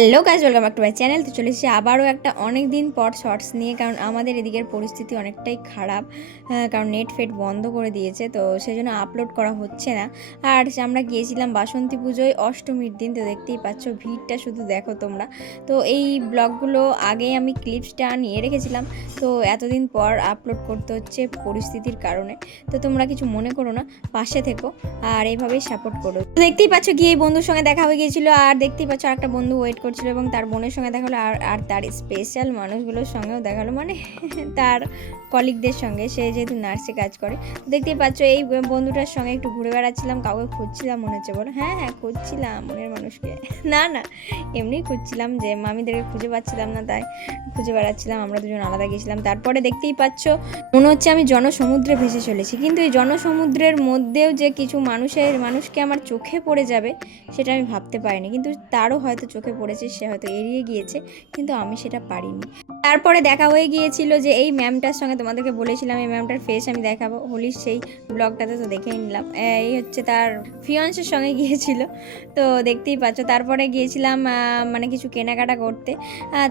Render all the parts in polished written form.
Hello guys, welcome back to my channel. তো চলে এসেছি আবারও একটা অনেক দিন পর শর্টস নিয়ে, কারণ আমাদের এদিকের পরিস্থিতি অনেকটাই খারাপ। কারণ নেট ফেট বন্ধ করে দিয়েছে, তো সেই জন্য আপলোড করা হচ্ছে না। আর আমরা গিয়েছিলাম বাসন্তী পুজোয় অষ্টমীর দিন, তো দেখতেই পাচ্ছ ভিড়টা শুধু দেখো তোমরা। তো এই ব্লগগুলো আগে আমি ক্লিপসটা নিয়ে রেখেছিলাম, তো এতদিন পর আপলোড করতে হচ্ছে পরিস্থিতির কারণে। তো তোমরা কিছু মনে করো না, পাশে থেকো আর এইভাবেই সাপোর্ট করো। তো দেখতেই পাচ্ছ গিয়ে এই বন্ধুর সঙ্গে দেখা হয়ে গিয়েছিল, আর দেখতেই পাচ্ছ আরেকটা বন্ধু ওয়েট করছিল এবং তার বোনের সঙ্গে দেখা হলো, আর তার স্পেশাল মানুষগুলোর সঙ্গেও দেখা হলো, মানে তার কলিগদের সঙ্গে, সে যেহেতু নার্সে কাজ করে। দেখতেই পাচ্ছ এই বন্ধুটার সঙ্গে একটু ঘুরে বেড়াচ্ছিলাম, কাউকে খুঁজছিলাম মনে হচ্ছে, বলো হ্যাঁ হ্যাঁ খুঁজছিলাম মনের মানুষকে, না না এমনি খুঁজছিলাম, যে মামিদেরকে খুঁজে পাচ্ছিলাম না তাই খুঁজে বেড়াচ্ছিলাম। আমরা দুজন আলাদা গেছিলাম। তারপরে দেখতেই পাচ্ছ মনে হচ্ছে আমি জনসমুদ্রে ভেসে চলেছি, কিন্তু এই জনসমুদ্রের মধ্যেও যে কিছু মানুষকে আমার চোখে পড়ে যাবে সেটা আমি ভাবতে পারিনি, কিন্তু তারও হয়তো চোখে পড়েছে, সে হয়তো এড়িয়ে গিয়েছে, কিন্তু আমি সেটা পারিনি। তারপরে দেখা হয়ে গিয়েছিল যে এই ম্যামটার সঙ্গে, তোমাদেরকে বলেছিলাম এই ম্যামটার ফেস আমি দেখাবো হোলির সেই ব্লগটাতে, তো দেখেই নিলাম। এই হচ্ছে তার ফিয়ান্সের সঙ্গে গিয়েছিল, তো দেখতেই পাচ্ছ। তারপরে গিয়েছিলাম মানে কিছু কেনাকাটা করতে।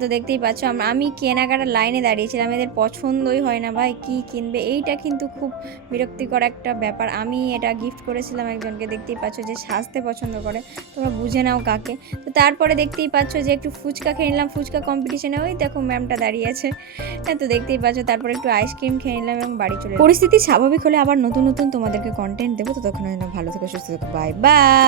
তো দেখতেই পাচ্ছ আমি কেনাকাটার লাইনে দাঁড়িয়েছিলাম, এদের পছন্দই হয় না ভাই, কি কিনবে। এইটা কিন্তু খুব বিরক্তিকর একটা ব্যাপার। আমি এটা গিফট করেছিলাম একজনকে, দেখতেই পাচ্ছ যে সাজতে পছন্দ করে, তোমরা বুঝে নাও কাকে। তো তারপরে দেখতেই পাচ্ছ যে একটু ফুচকা খেয়ে নিলাম, ফুচকা কম্পিটিশনে ওই দেখো ম্যামটা দাঁড়িয়ে আছে। তো দেখতেই পাচ্ছ। তারপরে একটু আইসক্রিম খেয়ে নিলাম এবং বাড়ি চলে। পরিস্থিতি স্বাভাবিক হলে আবার নতুন নতুন তোমাদেরকে কন্টেন্ট দেবো, ততক্ষণ ভালো থেকো, সুস্থ থেকো, বাই বাই।